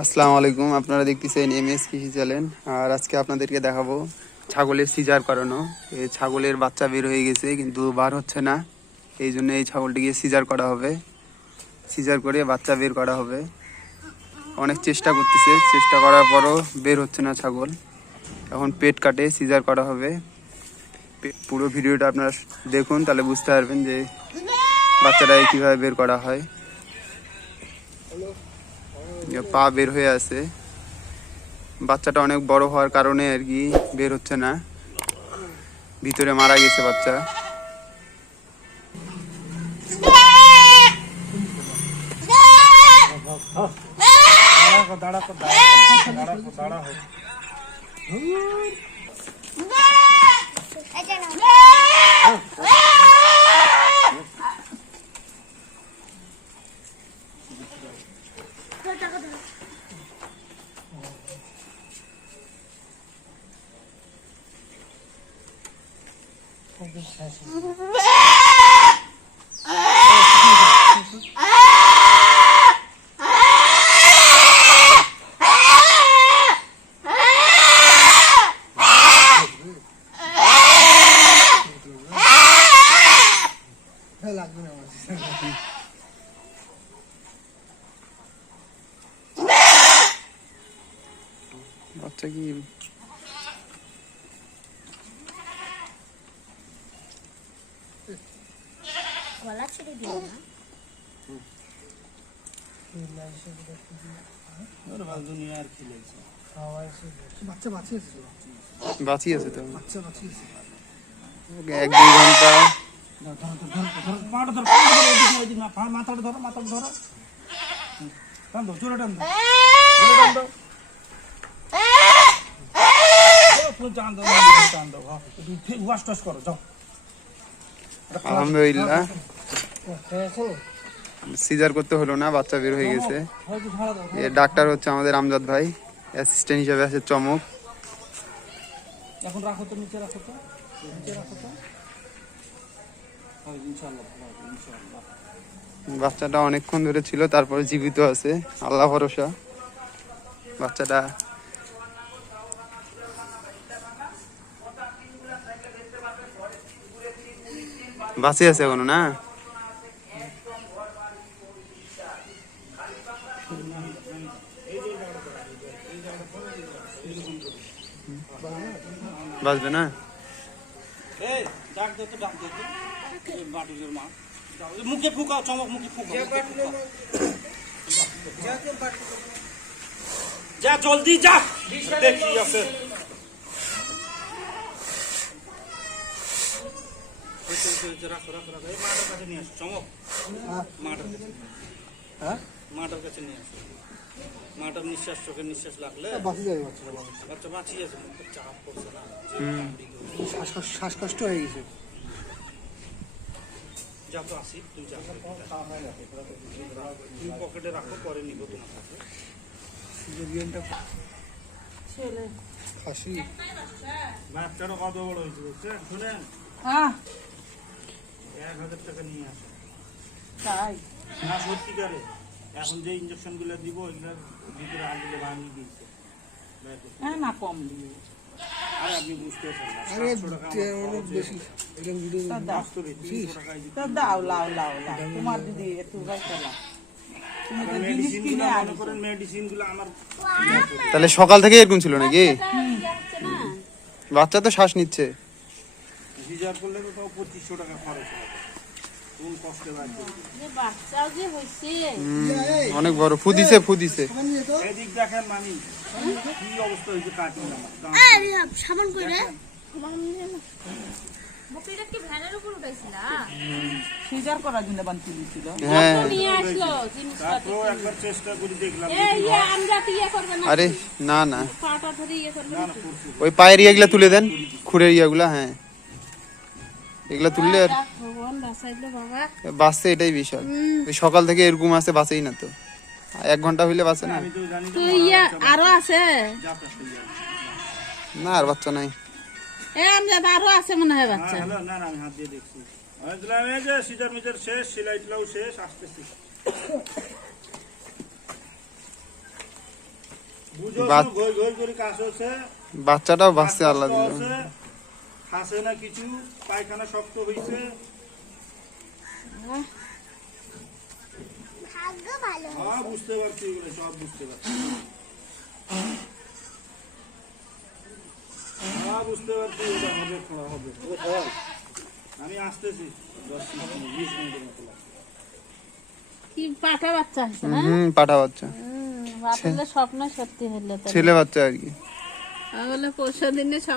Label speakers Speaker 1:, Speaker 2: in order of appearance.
Speaker 1: আসসালামু আলাইকুম। আপনারা দেখতেছেন এম এস কৃষি চ্যানেল আর আজকে আপনাদেরকে দেখাবো ছাগলের সিজার করানো। এই ছাগলের বাচ্চা বের হয়ে গেছে, কিন্তু বার হচ্ছে না। এই জন্য এই ছাগলটিকে সিজার করা হবে। সিজার করে বাচ্চা বের করা হবে। অনেক চেষ্টা করতেছে। চেষ্টা করার পরও বের হচ্ছে না ছাগল। এখন পেট কাটে, সিজার করা হবে। পুরো ভিডিওটা আপনারা দেখুন, তাহলে বুঝতে পারবেন যে বাচ্চাটাকে কীভাবে বের করা হয়। পা বের হয়ে আছে। বাচ্চাটা অনেক বড় হওয়ার কারণে আর কি বের হচ্ছে না। ভিতরে মারা গেছে বাচ্চা। বাচ্চা কি?
Speaker 2: গলা ছেড়ে দিও না।
Speaker 3: বাচ্চা বাঁচিয়েছে। তো। বাচ্চা বাঁচিয়েছে।
Speaker 1: এক দুই
Speaker 3: ঘণ্টা। মাথাটা ধরো মাথাটা ধরো টান টান
Speaker 1: আলহামদুলিল্লাহ। সিজার করতে হলো না বাচ্চা বের হয়ে গেছে। এ ডাক্তার হচ্ছে আমাদের আমজাদ ভাই অ্যাসিস্ট্যান্ট হিসেবে আছে চমক।
Speaker 3: এখন রাখো তো নিচে রাখো তো। নিচে রাখো তো।
Speaker 1: বাচ্চাটা অনেকক্ষণ ধরে ছিল তারপরে জীবিত আছে। আল্লাহ ভরসা। বাচ্চাটা বাঁচে আছে এখনও না? বাঁচবে না
Speaker 3: এই ডাক দে তো ডাক দে তো এই বাটুলের মা যাও, এই মুখে ফুকাও চমক মুখে ফুকাও মুখে ফুকাও। যা জলদি যা দেখি আছে এই তো, এই তো, এই তো, রাখো রাখো রাখো এই মাটার কাছে নিয়ে আসো চমক মাটার কাছে
Speaker 4: হ্যাঁ?
Speaker 3: মাটার কাছে নিয়ে আসো মাটার নিঃশ্বাস চোখের নিঃশ্বাস লাগলে
Speaker 4: বাঁচি যাবে বাচ্চাটা
Speaker 3: বাচ্চা বাঁচিয়ে আছে চাপ পড়ছে না
Speaker 4: শ্বাসকষ্ট শ্বাসকষ্ট হয়ে গেছে।
Speaker 3: যা তো আসি তুই যা। তুই পকেটে রাখো পরে নিব তোমার কাছে।
Speaker 4: খাসি।
Speaker 3: বাচ্চাটা কত বড় হয়েছে বুঝছেন শুনেন।
Speaker 5: হ্যাঁ।
Speaker 3: এক হাজার টাকা নিয়ে আসো।
Speaker 5: তাই?
Speaker 3: না সত্যিকারে। এখন যে ইঞ্জেকশনগুলো দিব ভিতরে ভাঙিয়ে দিয়েছে
Speaker 5: হ্যাঁ না কম দিয়ে
Speaker 3: আরে আপনি বুঝতে পারছেন
Speaker 5: দাও। লাও লাও লাও। তোমার দিদি একটু
Speaker 1: তাহলে সকাল থেকে এরকম ছিল নাকি? বাচ্চা তো শ্বাস নিচ্ছে।
Speaker 3: রিজার্ভ করলে তো তাও পঁচিশশো টাকা খরচ হবে।
Speaker 1: অনেক বড়। ফুদিছে ফুদিছে।
Speaker 3: এদিক দেখেন মামি কি অবস্থা হয়েছে কাটিং আমার।
Speaker 2: সাবান
Speaker 1: হ্যাঁ।
Speaker 2: নিয়ে আসলো জিনিসপত্র
Speaker 3: তারপরেও একবার চেষ্টা করে দেখলাম।
Speaker 2: এই ইয়ে ইয়ে
Speaker 1: আরে না না।
Speaker 2: ইয়ে
Speaker 1: ওই পায়ের ইয়েগুলা তুলে দেন খুঁড়ের ইয়েগুলা হ্যাঁ। এগুলা তুললে আর বাঁচছে এটাই ওই সকাল থেকে এরকম আছে বাঁচেই না তো। এক ঘণ্টা হইলে বাঁচে না?
Speaker 2: ইয়ে আরও আছে?
Speaker 1: না আর বাচ্চা নাই।
Speaker 2: আরও আছে মনে হয় বাচ্চা।
Speaker 3: হ্যাঁ না না আমি হাত দিয়ে দেখছি। আমি দিলাম এই যে সিজার মিজার শেষ সেলাই টেলাও শেষ আসতেছি। বুঝো
Speaker 1: বাচ-
Speaker 3: ঘই ঘই করে কাশ হচ্ছে।
Speaker 1: বাচ্চাটাও বাঁচছে আল্লাহ
Speaker 3: খাসে না কিছু পায়খানা শক্ত হয়েছে হ্যাঁ বুঝতে পারছি এগুলো সব বুঝতে পারছি। হ্যাঁ বুঝতে পারছি এটা হবে খাওয়া হবে। আমি আসতেছি। দশ মিনিট বিশ মিনিটের মতো
Speaker 2: কি পাঠা বাচ্চা হয়েছে না
Speaker 1: হুম পাঠা বাচ্চা।
Speaker 2: বাপের স্বপ্ন সত্যি হইল
Speaker 1: ছেলে বাচ্চা আর কি।
Speaker 2: পরশু দিনে সব